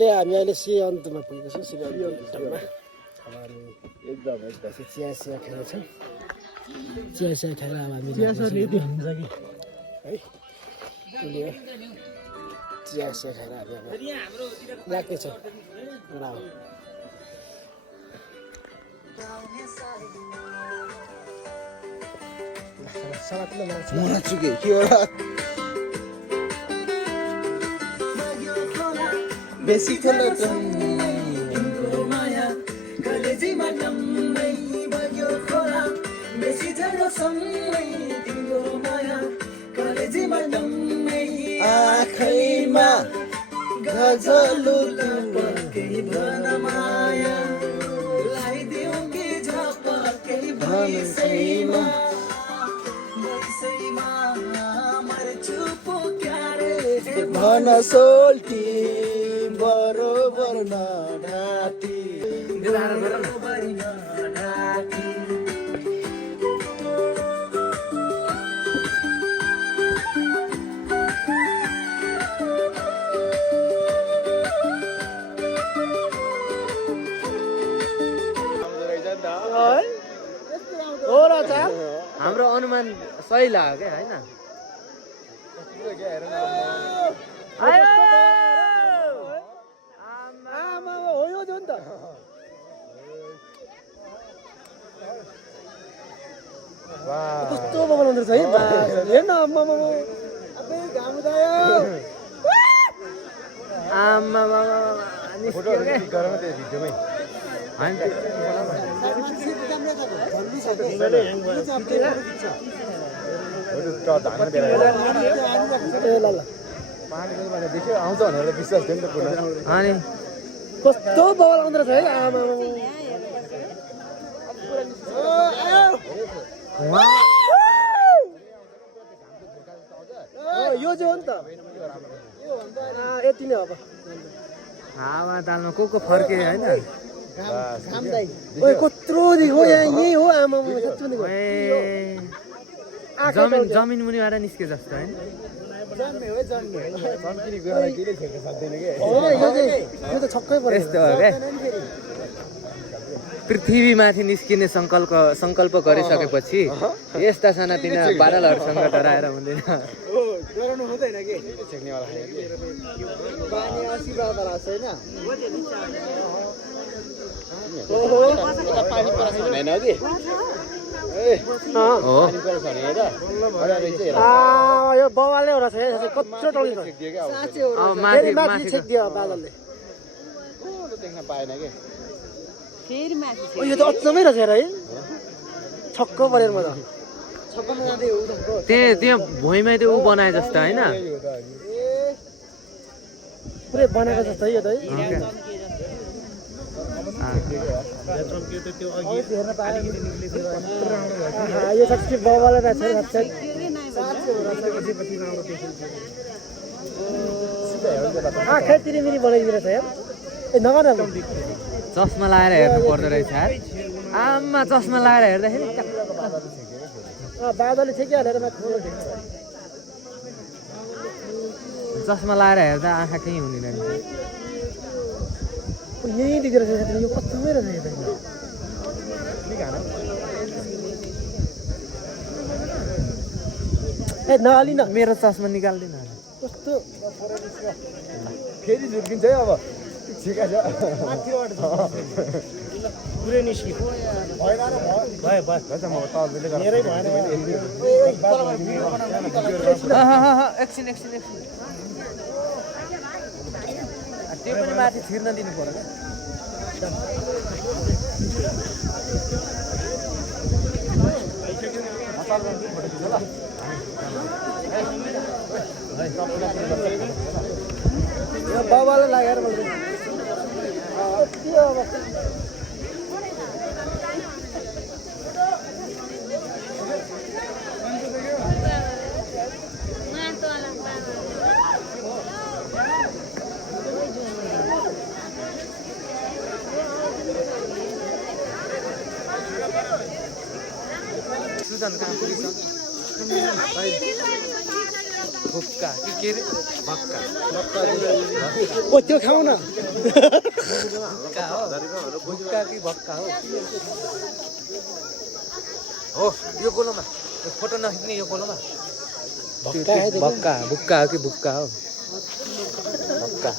हामी अहिले सियान्तमा पुगेको छौँ सियान्तमा एकदम चिया खाएर छौँ चिया खाएर अब हामी चिया हुन्छ कि है चिया खाएर हामी अब लाग्दैछौँ चुके के होला बेसी खोला माया कलेजीमा नम्मै बग्यो खोला बेसी झरो सम्मै तिम्रो माया कलेजीमा नम्मै आँखैमा गजलु तुपकै भन माया लाइदेऊ कि झपकै भैसैमा मर्छु पो क्यारे भन सोल्टी बरोबर नढाकी बरोबर नढाकी हो र त हाम्रो अनुमान सही लाग्यो क्या होइन हो यो जो नि त कस्तो बनाउँदो रहेछ है हेर न अबै घाम उदायो आमा आउँछ भनेर विश्वास थियो नि त पुरा अनि कस्तो बल आउँदो रहेछ है आमा यो जो हो नि त यति नै अब हावा तालमा को फर्के होइन कत्रो देखो यही हो आमा जमिन मुनिबाट निस्के जस्तो होइन यो त छक्कै पऱ्यो यस्तो हो क्या पृथ्वीमाथि निस्किने सङ्कल्प गरिसकेपछि यस्ता सानातिना बादलहरूसँग डराएर हुँदैन डराउनु हुँदैन के बानी आशीर्वाद छैन यो बवालले हो रहेछ कत्रो टोलिन्छ माथि छेकिदियो बादलले देख्न पाएन के यो त अचम्मै रहेछ है छक्क परेर म त त्यहाँ भुइँमा त्यो ऊ बनाए जस्तो होइन पुरै बनाएको जस्तो है यो त यो साँच्चै बवालले रहेछ आँखा तिरिमिरी बनाइदिनु रहेछ यार ए नगर चस्मा लगाएर हेर्नु पर्दो रहेछ यार आमा चस्मा लगाएर हेर्दाखेरि बादलले छेकिहालेर चस्मा लगाएर हेर्दा आँखा केही हुँदैन यही देखेर यो कत्रोमै रहेछ ए नहाली न मेरो चस्मा निकाल्दिन कस्तो फेरि झुर्किन्छ है अब ठिकै छ पुरै निस्क्यो भयो म तपाईँले मेरै भएन एकछिन त्यो पनि माथि छिर्न दिनु पर्यो यो बाबाले लागेर सुजन कहाँ पुगिन्छ भुक्का कि के रे भक्का ओ त्यो खाऊ न भुक्का हो भुक्का कि भक्का हो यो गोलोमा यो फोटो नखिच्ने यो गोलोमा भक्का है भक्का भुक्का हो कि भुक्का हो भक्का